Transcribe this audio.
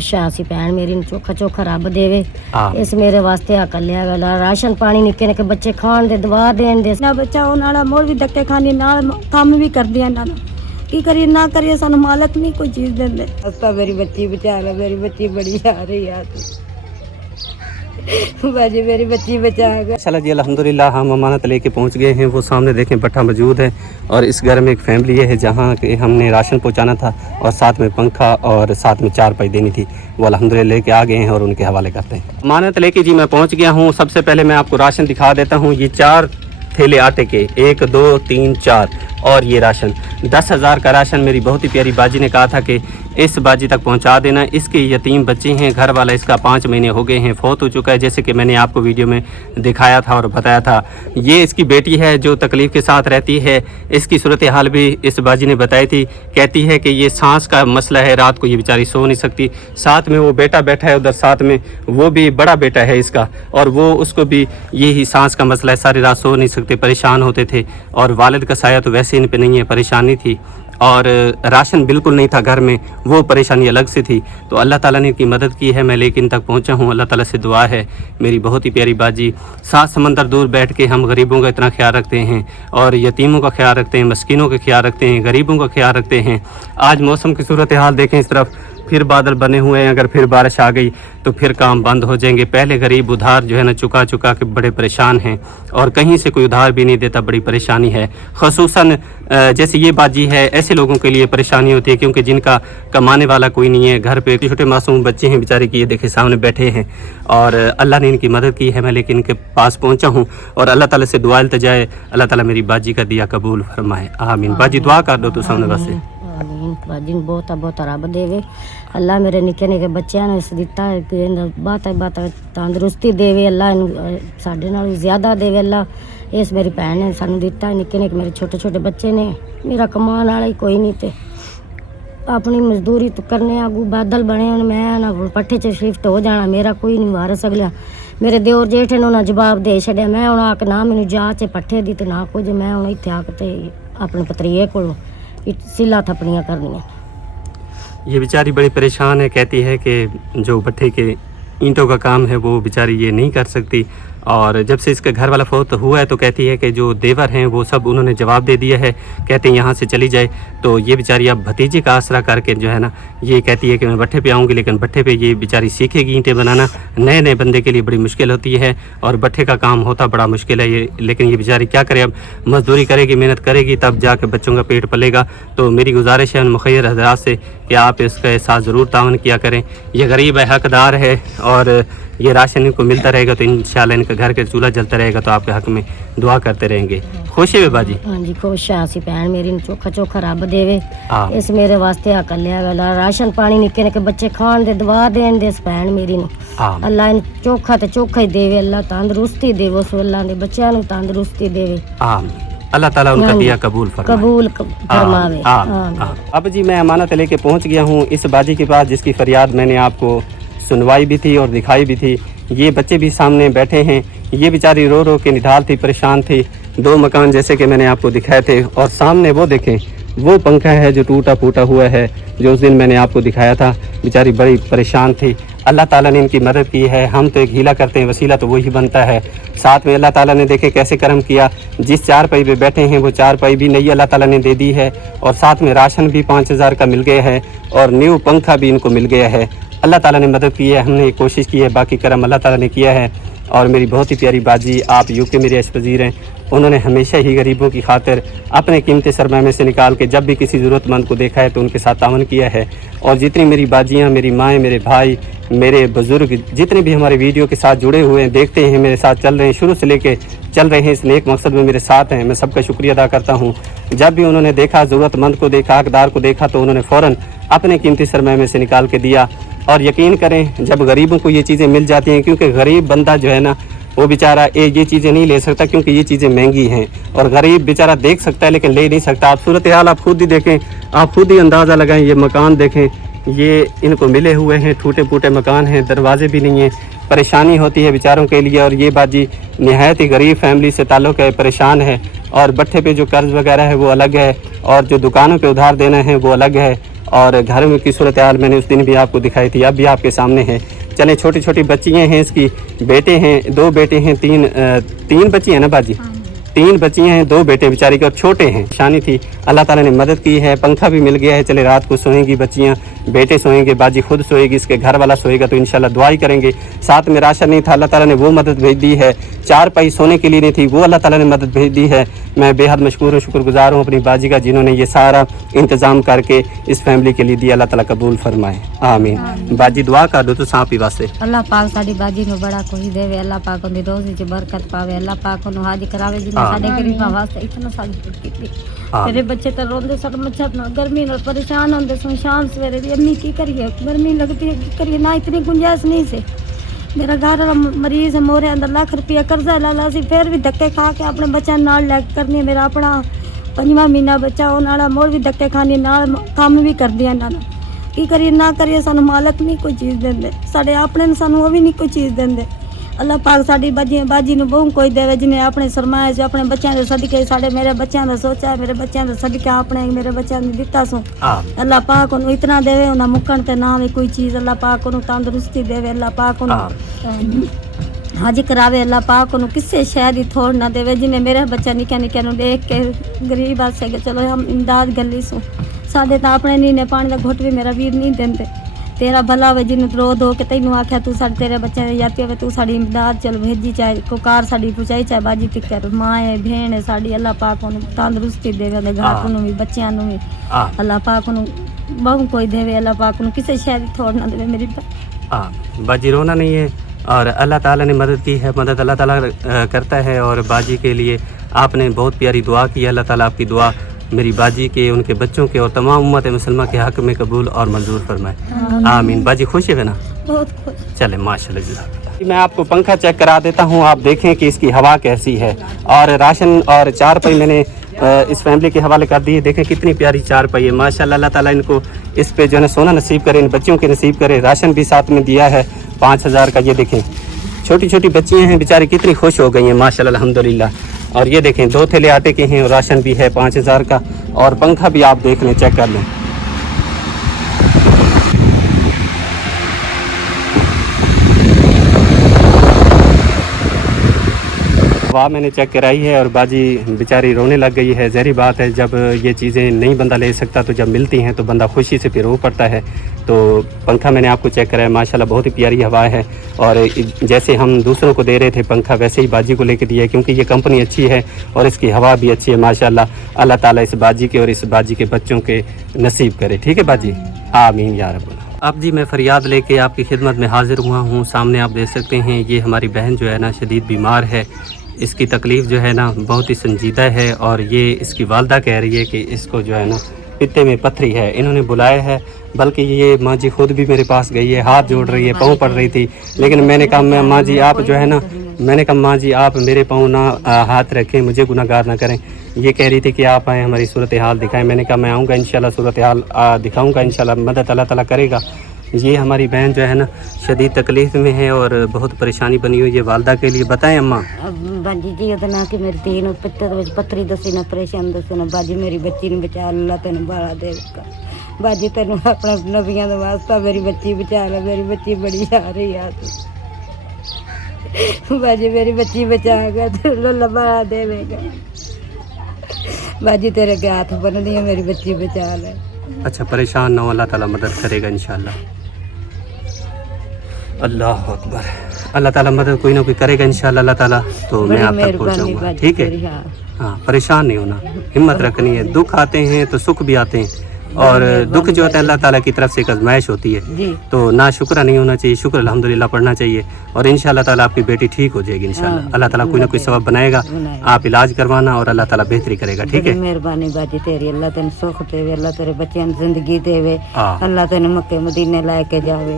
शासी भैन मेरी चोखा चोखा रब देवे इस मेरे वास्ते कलिया गला राशन पानी निक्के निक्के बच्चे खाण दे दवा देन दे ना बच्चा नाल मोर भी धक्के खानी नाल काम भी कर दिया ना की करिए ना करिए सानू मालक नहीं कोई चीज देंदे। अस्ता मेरी बच्ची बचा ले, मेरी बच्ची बड़ी आ रही है बाजी मेरी बच्ची बचा गया। चला जी अल्हम्दुलिल्लाह हम अमानत लेके पहुंच गए हैं। वो सामने देखें भट्ठा मौजूद है और इस घर में एक फैमिली है जहां के हमने राशन पहुंचाना था और साथ में पंखा और साथ में चारपाई देनी थी। वो अल्हम्दुलिल्लाह लेके आ गए हैं और उनके हवाले करते हैं। अमानत लेके जी मैं पहुंच गया हूँ। सबसे पहले मैं आपको राशन दिखा देता हूँ। ये 4 थैले आटे के 1 2 3 4 और ये राशन 10,000 का राशन मेरी बहुत ही प्यारी बाजी ने कहा था कि इस बाजी तक पहुंचा देना। इसके यतीम बच्चे हैं, घर वाला इसका 5 महीने हो गए हैं, फौत हो चुका है, जैसे कि मैंने आपको वीडियो में दिखाया था और बताया था। ये इसकी बेटी है जो तकलीफ़ के साथ रहती है। इसकी सूरत हाल भी इस बाजी ने बताई थी। कहती है कि ये सांस का मसला है, रात को ये बेचारी सो नहीं सकती। साथ में वो बेटा बैठा है उधर, साथ में वो भी बड़ा बेटा है इसका और वो उसको भी यही सांस का मसला है, सारी रात सो नहीं सकते, परेशान होते थे। और वालिद का साया तो वैसे इन पे नहीं है, परेशानी थी और राशन बिल्कुल नहीं था घर में, वो परेशानी अलग से थी। तो अल्लाह ताला ने इनकी मदद की है, मैं लेकिन तक पहुंचा हूं। अल्लाह ताला से दुआ है मेरी बहुत ही प्यारी बाजी। 7 समंदर दूर बैठ के हम गरीबों का इतना ख्याल रखते हैं और यतीमों का ख्याल रखते हैं, मस्किनों का ख्याल रखते हैं, गरीबों का ख्याल रखते हैं। आज मौसम की सूरत हाल देखें, इस तरफ फिर बादल बने हुए हैं। अगर फिर बारिश आ गई तो फिर काम बंद हो जाएंगे। पहले गरीब उधार जो है ना चुका चुका के बड़े परेशान हैं और कहीं से कोई उधार भी नहीं देता, बड़ी परेशानी है। ख़ुसूसन जैसे ये बाजी है, ऐसे लोगों के लिए परेशानी होती है क्योंकि जिनका कमाने वाला कोई नहीं है। घर पे छोटे मासूम बच्चे हैं बेचारे की, ये देखे सामने बैठे हैं और अल्लाह ने इनकी मदद की है। मैं लेकिन इनके पास पहुँचा हूँ और अल्लाह ताला से दुआ इल्तिजाए, अल्लाह ताला मेरी बाजी का दिया कबूल फरमाए, आमीन। बाजी दुआ कर दो तो सामने बस आमीन। बाजी बहुत बहुत रब देवे अल्लाह मेरे निक्के निक्के बच्चों ने इस दिता है कि बात तंदुरुस्ती देवे अल्लाह साढ़े नाल ज़्यादा देवे अल्लाह। इस मेरी भैन ने सानू दिता है, निक्के निक्के मेरे छोटे छोटे बच्चे ने, मेरा कमान वाला ही कोई नहीं थे। अपनी मजदूरी तो करने आगू बादल बने हूँ, मैं ना पट्ठे च शिफ्ट हो जाना, मेरा कोई नहीं वारस अगला। मेरे दिओर जेठ ने उन्हें जवाब दे छड़िया। मैं हूँ आके ना मैनू जाच पट्ठे दी ना कुछ, मैं हूँ इत्थे आके अपने पतरीए को सिला थपड़ियाँ करनियाँ। ये बेचारी बड़ी परेशान है। कहती है कि जो भट्ठे के ईंटों का काम है वो बेचारी ये नहीं कर सकती और जब से इसका घर वाला फौत हुआ है तो कहती है कि जो देवर हैं वो सब उन्होंने जवाब दे दिया है, कहते हैं यहाँ से चली जाए। तो ये बेचारी अब भतीजे का आसरा करके जो है ना ये कहती है कि मैं भट्ठे पे आऊँगी, लेकिन भट्ठे पे ये बेचारी सीखेगी ईंटें बनाना। नए नए बंदे के लिए बड़ी मुश्किल होती है और भट्ठे का काम होता बड़ा मुश्किल है ये, लेकिन ये बेचारी क्या करे, अब मजदूरी करेगी, मेहनत करेगी तब जाके बच्चों का पेट पलेगा। तो मेरी गुजारिश है उन मुखैर हज़रात से कि आप इसका एहसास ज़रूर तावन किया करें। ये गरीब है, हकदार है और ये राशन इनको मिलता रहेगा तो इंशाल्लाह इनका घर के चूल्हा जलता रहेगा तो आपके हक में दुआ करते रहेंगे। खुश है बाजी? हाँ जी खुश है। सी भैन मेरी चोखा चोखा रब देवे इस मेरे वास्ते कलिया गला राशन पानी निक्के निक्के बच्चे खाण दे दवा देन दे। इस भैन मेरी ने अल्लाह इन चोखा ते चोखा ही देवे, अल्लाह तंदुरुस्ती देवे, उस अल्लाह दे बच्चों नु तंदुरुस्ती देवे, आमीन। अल्लाह ताला उनका दिया कबूल फरमावे। अब जी मैं अमानत लेके पहुंच गया हूं इस बाजी के पास जिसकी फरियाद मैंने आपको सुनवाई भी थी और दिखाई भी थी। ये बच्चे भी सामने बैठे हैं। ये बेचारी रो रो के निढाल थी, परेशान थी। 2 मकान जैसे कि मैंने आपको दिखाए थे और सामने वो देखें वो पंखा है जो टूटा फूटा हुआ है, जो उस दिन मैंने आपको दिखाया था। बेचारी बड़ी परेशान थी। अल्लाह ताला ने इनकी मदद की है। हम तो एक हीला करते हैं, वसीला तो वही बनता है। साथ में अल्लाह ताला ने देखे कैसे करम किया, जिस 4 पाई पे बैठे हैं वो 4 पाई भी नई अल्लाह ताला ने दे दी है और साथ में राशन भी 5,000 का मिल गया है और न्यू पंखा भी इनको मिल गया है। अल्लाह ताला ने मदद की है, हमने कोशिश की है, बाकी करम अल्लाह ताला ने किया है। और मेरी बहुत ही प्यारी बाजी, आप यूके मेरे अशपज़ीर हैं, उन्होंने हमेशा ही गरीबों की खातिर अपने कीमती सरमाए में से निकाल के जब भी किसी ज़रूरतमंद को देखा है तो उनके साथ तावन किया है। और जितनी मेरी बाजियाँ, मेरी माएँ, मेरे भाई, मेरे बुज़ुर्ग जितने भी हमारे वीडियो के साथ जुड़े हुए हैं, देखते हैं, मेरे साथ चल रहे हैं, शुरू से लेके चल रहे हैं, इस नेक मकसद में मेरे साथ हैं, मैं सबका शुक्रिया अदा करता हूँ। जब भी उन्होंने देखा, ज़रूरतमंद को देखा, हकदार को देखा तो उन्होंने फ़ौरन अपने कीमती सरमाए में से निकाल के दिया। और यकीन करें जब गरीबों को ये चीज़ें मिल जाती हैं, क्योंकि गरीब बंदा जो है ना वो बेचारा ये चीज़ें नहीं ले सकता क्योंकि ये चीज़ें महंगी हैं और गरीब बेचारा देख सकता है लेकिन ले नहीं सकता। आप सूरत हाल आप खुद ही देखें, आप खुद ही अंदाज़ा लगाएं। ये मकान देखें, ये इनको मिले हुए हैं, टूटे फूटे मकान हैं, दरवाजे भी नहीं हैं। परेशानी होती है बेचारों के लिए। और ये बाजी नहायत ही गरीब फैमिली से ताल्लुक़ है, परेशान है और भट्ठे पे जो कर्ज़ वगैरह है वो अलग है और जो दुकानों पे उधार देना है वो अलग है। और घर में की सूरत हाल मैंने उस दिन भी आपको दिखाई थी, अब भी आपके सामने है। चलें, छोटी छोटी बच्चियाँ हैं इसकी, बेटे हैं, 2 बेटे हैं, 3 बच्ची हैं ना बाजी, 3 बच्चियाँ हैं, 2 बेटे बेचारी के और छोटे हैं। शानी थी, अल्लाह ताला ने मदद की है, पंखा भी मिल गया है। चले रात को सोएंगी बच्चियाँ, बेटे सोएंगे, बाजी खुद सोएगी, इसके घर वाला सोएगा, तो इंशाल्लाह दुआ ही करेंगे। साथ में राशन नहीं था, अल्लाह ताला ने वो मदद भेज दी है। 4 पाई सोने के लिए नहीं थी, वो अल्लाह ताला ने मदद भेज दी है। मैं बेहद मशकूर और शुक्रगुजार हूँ अपनी बाजी का, जिन्होंने ये सारा इंतज़ाम करके इस फैमिली के लिए दिया। अल्लाह ताला कबूल फरमाए, आमीन। बाजी दुआ कर दो तो सांप ही वास्ते। अल्लाह पाक साडी बाजी ਨੂੰ बड़ा कोई देवे, अल्लाह पाक उनकी रोज़ी च बरकत पावे, अल्लाह पाक उन्हें हाजी करावे जिन्हें साडे गरीबां वास्ते इतना सारी कीती। मेरे बच्चे तो रोंदे सड़ मच्छर नाल, गर्मी नाल परेशान होंदे सन। शाम सवेरे भी अम्मी की करिए, गर्मी लगती है, की करिए ना, इतनी गुंजाइश नहीं से। मेरा घर वाला मरीज है, मोरे अंदर लाख रुपया कर्जा ला ला सी, फिर भी धक्के खा के अपने बच्चों नाल लैक करनी। मेरा अपना 5वां महीना बच्चा होने वाला, मोर भी धक्के खानी, नाल काम भी कर दिया ना। की करिए ना करिए, सानू मालक नहीं कोई चीज़ देंदे, साडे अपने ने सानू वो भी नहीं कोई चीज़ देंदे। अल्लाह पाक साडी बाजी नूं बहु कोई देवे, जिन्हें अपने सरमाए च अपने बच्चों के सदके, साडे मेरे बच्चों का सोचा है, मेरे बच्चों का सदका अपने मेरे बच्चों ने दिता सो। अल्लाह पाक उन्हें इतना देवे, उन्हें मुक्कण ते ना भी कोई चीज़। अल्लाह पाक उन्हें तंदुरुस्ती देवे, अल्लाह पाक उन्हें हाजी करावे, अल्लाह पाक उन्हें किसी शहर की थोड़ ना देवे। जिन्हें मेरे बच्चा निक्के निक्के नूं देख के गरीब आसे के चलो हम इमदाद गली सो, साडे तो अपने नीने पानी का घुट भी मेरा वीर नहीं देंदे। तेरा भला वे, जिन्हें रो दो के तैनू आख्या तू साडे तेरे बच्चे जाती हो, तू साडी इमदाद चल भेजी, चाहे कोकार साडी पहुँचाई, चाहे बाजी तिकर माँ है भेण है साडी। अल्लाह पाक उन्हें तंदुरुस्ती देवे, उन्हें घाट नूं भी बच्चों नूं भी अल्लाह पाक उन्हें बहु कोई देवे, अल्लाह पाक उन्हें किसी शहर की थोड़ ना देवे। मेरी बाजी रोना नहीं है, और अल्लाह ताला ने मदद की है, मदद अल्लाह ताला करता है। और बाजी के लिए आपने बहुत प्यारी दुआ की, अल्लाह ताला आपकी दुआ मेरी बाजी के, उनके बच्चों के और तमाम उम्मत मुसलमान के हक़ में कबूल और मंजूर फरमाए, आमीन। बाजी खुश है ना? बहुत खुश। चले माशाल्लाह। मैं आपको पंखा चेक करा देता हूँ, आप देखें कि इसकी हवा कैसी है। और राशन और 4 पाई मैंने इस फैमिली के हवाले कर दिए। देखें कितनी प्यारी 4 पाई है माशाल्लाह। अल्लाह ताला इनको इस पे जो है ना सोना नसीब करे, इन बच्चों के नसीब करे। राशन भी साथ में दिया है 5000 का। ये देखें छोटी छोटी बच्चियाँ हैं बेचारी, कितनी खुश हो गई हैं माशाल्लाह अल्हम्दुलिल्लाह। और ये देखें 2 थैले आटे के हैं, और राशन भी है 5000 का। और पंखा भी आप देख लें, चेक कर लें। वाह, मैंने चेक कराई है और बाजी बेचारी रोने लग गई है। ज़हरी बात है, जब ये चीज़ें नहीं बंदा ले सकता तो जब मिलती हैं तो बंदा खुशी से फिर रो पड़ता है। तो पंखा मैंने आपको चेक कराया, माशाल्लाह बहुत ही प्यारी हवा है। और जैसे हम दूसरों को दे रहे थे पंखा, वैसे ही बाजी को लेकर दिया है, क्योंकि ये कंपनी अच्छी है और इसकी हवा भी अच्छी है माशाल्लाह। अल्लाह ताला इस बाजी के और इस बाजी के बच्चों के नसीब करे, ठीक है बाजी, आमीन या रब। अब जी मैं फरियाद लेके आपकी खिदमत में हाजिर हुआ हूँ। सामने आप देख सकते हैं, ये हमारी बहन जो है ना शदीद बीमार है। इसकी तकलीफ़ जो है ना बहुत ही संजीदा है, और ये इसकी वालदा कह रही है कि इसको जो है ना पित्ते में पथरी है। इन्होंने बुलाया है, बल्कि ये माँ जी खुद भी मेरे पास गई है, हाथ जोड़ रही है, पाँव पड़ रही थी। लेकिन मैंने कहा माँ जी आप जो है ना, मैंने कहा माँ जी आप मेरे पाँव ना हाथ रखें, मुझे गुनाहगार ना करें। ये कह रही थी कि आप आएँ हमारी सूरत हाल दिखाएं। मैंने कहा मैं आऊँगा इंशाल्लाह, सूरत हाल दिखाऊँगा इंशाल्लाह, मदद अल्लाह ताला करेगा। ये हमारी बहन जो है ना शदीद तकलीफ़ में है और बहुत परेशानी बनी हुई है वालदा के लिए। बताएं अम्मा। बाजी जी ਉਹਦਾ ਨਾ ਕਿ ਮੇਰੀ ਧੀ ਨੂੰ ਪਿੱਤੇ ਦੇ ਵਿੱਚ ਪੱਥਰੀ ਦੱਸੀ ਨਾ, ਪਰੇਸ਼ਾਨ ਦੱਸੋ ਨਾ। ਬਾਜੀ ਮੇਰੀ ਬੱਚੀ ਨੂੰ ਬਚਾ ਲੈ, ਤੈਨੂੰ ਬਾਲਾ ਦੇਵੇਗਾ। ਬਾਜੀ ਤੈਨੂੰ ਆਪਣੇ ਨਬੀਆਂ ਦਾ ਵਾਸਤਾ ਮੇਰੀ ਬੱਚੀ ਬਚਾ ਲੈ, ਮੇਰੀ ਬੱਚੀ ਬੜੀ ਆ ਰਹੀ ਆ ਤੂੰ। ਬਾਜੀ ਮੇਰੀ ਬੱਚੀ ਬਚਾ ਕੇ ਤੈਨੂੰ ਬਾਲਾ ਦੇਵੇਗਾ। बाजी तेरे के हाथ बन दिए, मेरी बच्ची बचा ले। अच्छा परेशान ना हो, अल्लाह ताला मदद करेगा इंशाल्लाह। अल्लाह अकबर, अल्लाह ताला मदद कोई ना कोई करेगा इंशाल्लाह अल्लाह ताला। तो मैं आप तक पहुंचाऊंगा, ठीक है? हाँ परेशान नहीं होना, हिम्मत रखनी है। दुख आते हैं तो सुख भी आते हैं, और दुख जो होता है अल्लाह ताला की तरफ से एक आजमाइश होती है। तो ना शुक्र नहीं होना चाहिए, शुक्र अल्हम्दुलिल्लाह पढ़ना चाहिए। और इंशाल्लाह ताला आपकी बेटी ठीक हो जाएगी इंशाल्लाह। अल्लाह ताला कोई ना कोई सबब बनाएगा, आप इलाज करवाना और अल्लाह ताला बेहतरी करेगा, ठीक है? मेहरबानी बाजी तेरी, अल्लाह तेन सुख देवे, अल्लाह तेरे बच्चों जिंदगी देवे, अल्लाह तेन मक्के मदीने लेके जावे।